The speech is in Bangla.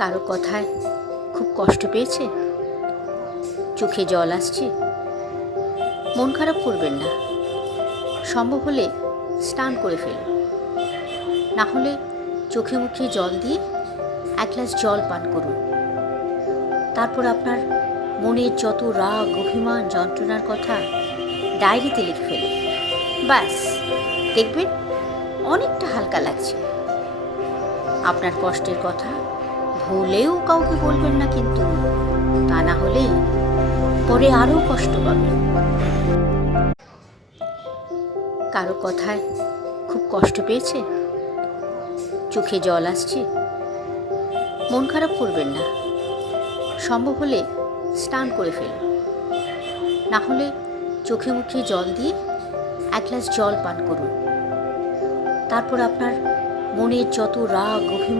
কারো কথায় খুব কষ্ট পেয়েছে, চোখে জল আসছে, মন খারাপ করবেন না। সম্ভব হলে স্নান করে ফেলুন, না হলে চোখে মুখে জল দিয়ে এক গ্লাস জল পান করুন। তারপর আপনার মনের যত রাগ, অভিমান, যন্ত্রণার কথা ডায়েরিতে লিখে ফেলুন। ব্যাস, দেখবেন অনেকটা হালকা লাগছে। আপনার কষ্টের কথা ভুলেও কাউকে বলবেন না কিন্তু, তা না হলে পরে আরও কষ্ট পাবেন। কারো কথায় খুব কষ্ট পেয়েছে, চোখে জল আসছে, মন খারাপ করবেন না। সম্ভব হলে স্নান করে ফেলুন, না হলে চোখে মুখে জল দিয়ে এক গ্লাস জল পান করুন। তারপর আপনার মনের যত রাগ, অভিমান